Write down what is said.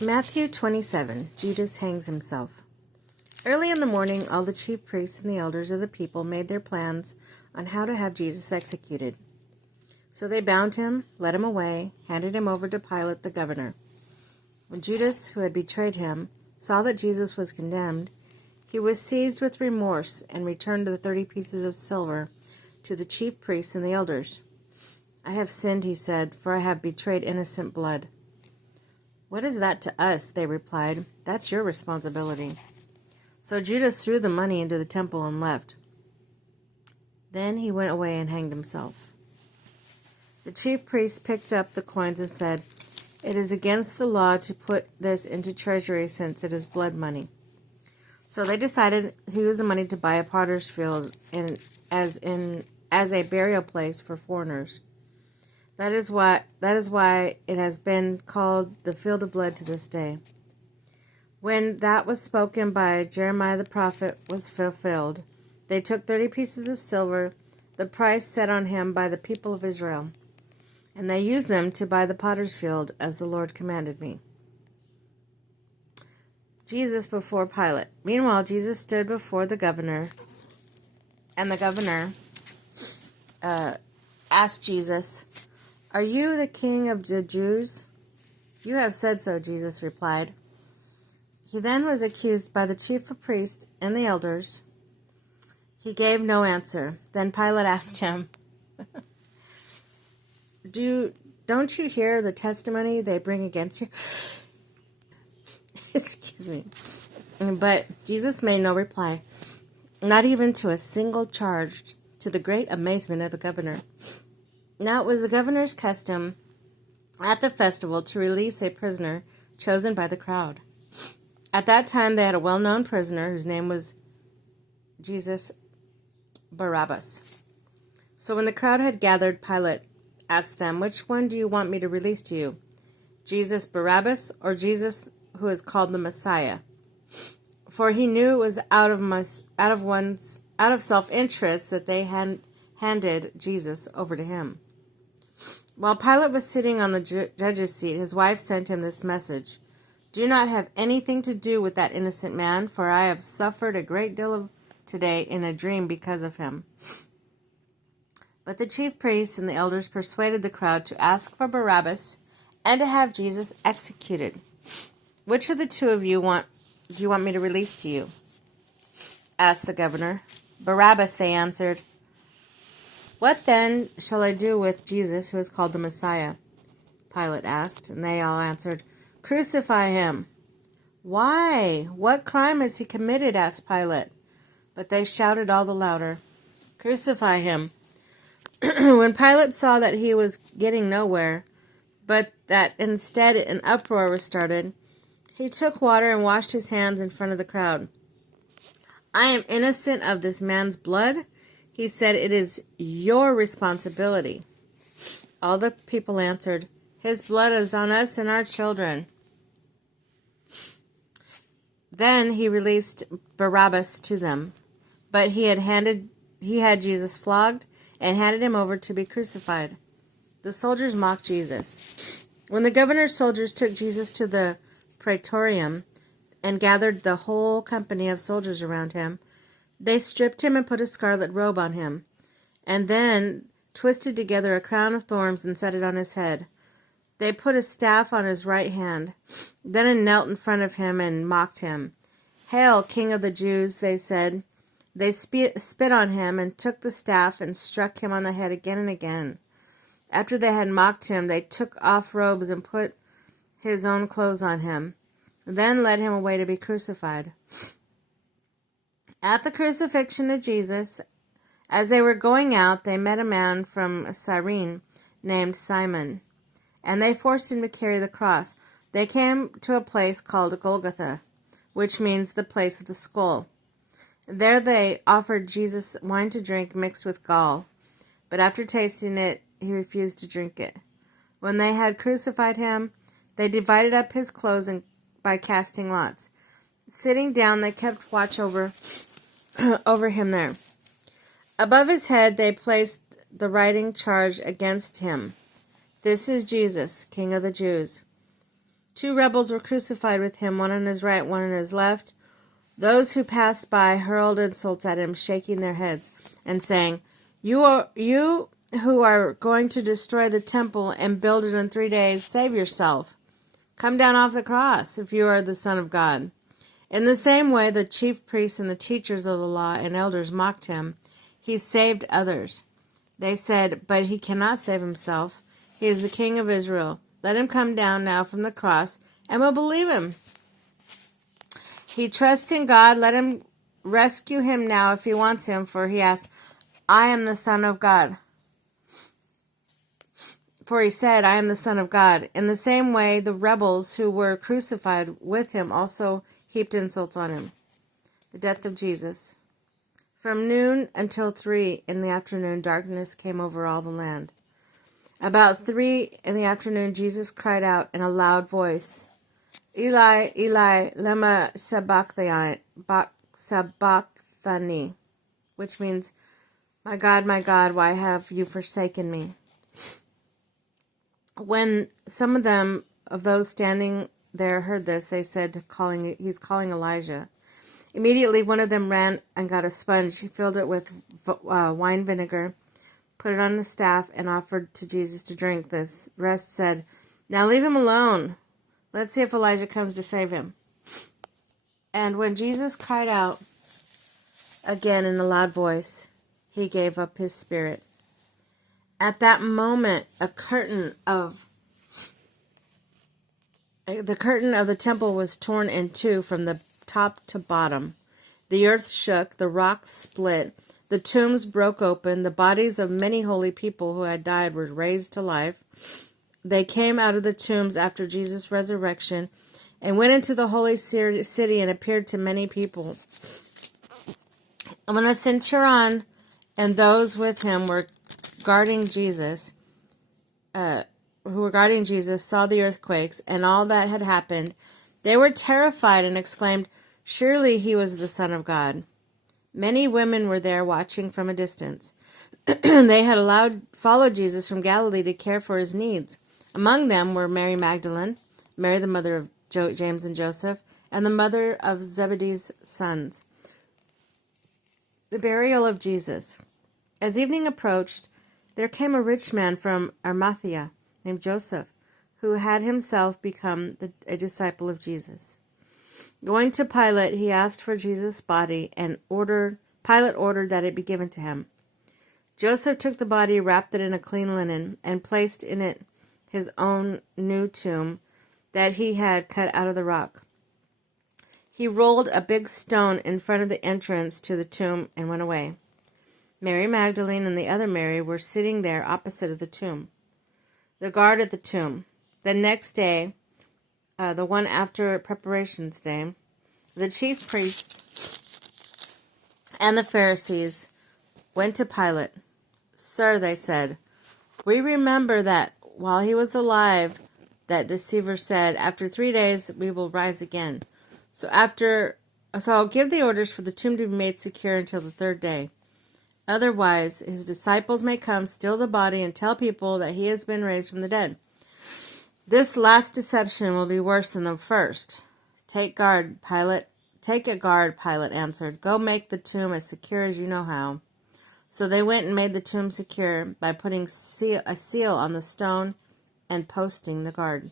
Matthew 27. Judas hangs himself. Early in the morning, all the chief priests and the elders of the people made their plans on how to have Jesus executed. So they bound him, led him away, handed him over to Pilate the governor. When Judas, who had betrayed him, saw that Jesus was condemned, he was seized with remorse and returned the 30 pieces of silver to the chief priests and the elders. "I have sinned," he said, "for I have betrayed innocent blood." "What is that to us?" they replied. "That's your responsibility." So Judas threw the money into the temple and left. Then he went away and hanged himself. The chief priests picked up the coins and said, "It is against the law to put this into treasury since it is blood money." So they decided to use the money to buy a potter's field as a burial place for foreigners. That is why it has been called the Field of Blood to this day. When that was spoken by Jeremiah the prophet was fulfilled, they took 30 pieces of silver, the price set on him by the people of Israel, and they used them to buy the potter's field as the Lord commanded me. Jesus before Pilate. Meanwhile, Jesus stood before the governor, and the governor asked Jesus, "Are you the king of the Jews?" "You have said so," Jesus replied. He then was accused by the chief priests and the elders. He gave no answer. Then Pilate asked him, Don't you hear the testimony they bring against you?" Excuse me. But Jesus made no reply, not even to a single charge, to the great amazement of the governor. Now it was the governor's custom at the festival to release a prisoner chosen by the crowd. At that time they had a well-known prisoner whose name was Jesus Barabbas. So when the crowd had gathered, Pilate asked them, "Which one do you want me to release to you? Jesus Barabbas or Jesus who is called the Messiah?" For he knew it was out of self-interest that they had handed Jesus over to him. While Pilate was sitting on the judge's seat, his wife sent him this message: "Do not have anything to do with that innocent man, for I have suffered a great deal today in a dream because of him." But the chief priests and the elders persuaded the crowd to ask for Barabbas and to have Jesus executed. "Which of the two of you do you want me to release to you?" asked the governor. "Barabbas," they answered. "What then shall I do with Jesus who is called the Messiah?" Pilate asked, and they all answered, "Crucify him." "Why? What crime has he committed?" asked Pilate. But they shouted all the louder, "Crucify him." When Pilate saw that he was getting nowhere, but that instead an uproar was started, he took water and washed his hands in front of the crowd. "I am innocent of this man's blood," he said. "It is your responsibility." All the people answered, "His blood is on us and our children." Then he released Barabbas to them, but he had Jesus flogged and handed him over to be crucified. The soldiers mocked Jesus. When the governor's soldiers took Jesus to the praetorium and gathered the whole company of soldiers around him, they stripped him and put a scarlet robe on him, and then twisted together a crown of thorns and set it on his head. They put a staff on his right hand. Then they knelt in front of him and mocked him. "Hail, King of the Jews," they said. They spit on him and took the staff and struck him on the head again and again. After they had mocked him, they took off robes and put his own clothes on him, then led him away to be crucified. At the crucifixion of Jesus, as they were going out, they met a man from Cyrene named Simon, and they forced him to carry the cross. They came to a place called Golgotha, which means the place of the skull. There they offered Jesus wine to drink mixed with gall, but after tasting it, he refused to drink it. When they had crucified him, they divided up his clothes by casting lots. Sitting down, they kept watch over him there. Above his head, they placed the writing charge against him: "This is Jesus, King of the Jews." 2 rebels were crucified with him, one on his right, one on his left. Those who passed by hurled insults at him, shaking their heads and saying, You who are going to destroy the temple and build it in 3 days, save yourself. Come down off the cross if you are the Son of God. In the same way, the chief priests and the teachers of the law and elders mocked him. He saved others. They said, But he cannot save himself. He is the King of Israel. Let him come down now from the cross, and we'll believe him. He trusts in God. Let him rescue him now if he wants him, for he asked, I am the Son of God. For he said, I am the Son of God. In the same way, the rebels who were crucified with him also heaped insults on him. The death of Jesus. From noon until 3 in the afternoon, darkness came over all the land. About 3 in the afternoon, Jesus cried out in a loud voice, Eli, Eli, lema sabachthani, which means, my God, why have you forsaken me? When some of those standing there heard this, they said, he's calling Elijah. Immediately one of them ran and got a sponge. He filled it with wine vinegar, put it on a staff, and offered to Jesus to drink. The rest said, Now leave him alone. Let's see if Elijah comes to save him. And when Jesus cried out again in a loud voice, he gave up his spirit. At that moment, the curtain of the temple was torn in two from the top to bottom. The earth shook, the rocks split, the tombs broke open, the bodies of many holy people who had died were raised to life. They came out of the tombs after Jesus' resurrection and went into the holy city and appeared to many people. And when the centurion and those with him were guarding Jesus, saw the earthquakes and all that had happened, they were terrified and exclaimed, Surely he was the Son of God. Many women were there watching from a distance. They had followed Jesus from Galilee to care for his needs. Among them were Mary Magdalene, Mary the mother of James and Joseph, and the mother of Zebedee's sons. The burial of Jesus. As evening approached, there came a rich man from Arimathea named Joseph, who had himself become a disciple of Jesus. Going to Pilate, he asked for Jesus' body, and Pilate ordered that it be given to him. Joseph took the body, wrapped it in a clean linen, and placed in it his own new tomb that he had cut out of the rock. He rolled a big stone in front of the entrance to the tomb and went away. Mary Magdalene and the other Mary were sitting there opposite of the tomb. The guard at the tomb. The next day, the one after Preparations Day, the chief priests and the Pharisees went to Pilate. Sir, they said, we remember that while he was alive, that deceiver said, After 3 days we will rise again. So I'll give the orders for the tomb to be made secure until the 3rd day. Otherwise, his disciples may come, steal the body, and tell people that he has been raised from the dead. This last deception will be worse than the first. Take a guard, Pilate answered. Go make the tomb as secure as you know how. So they went and made the tomb secure by putting a seal on the stone and posting the guard.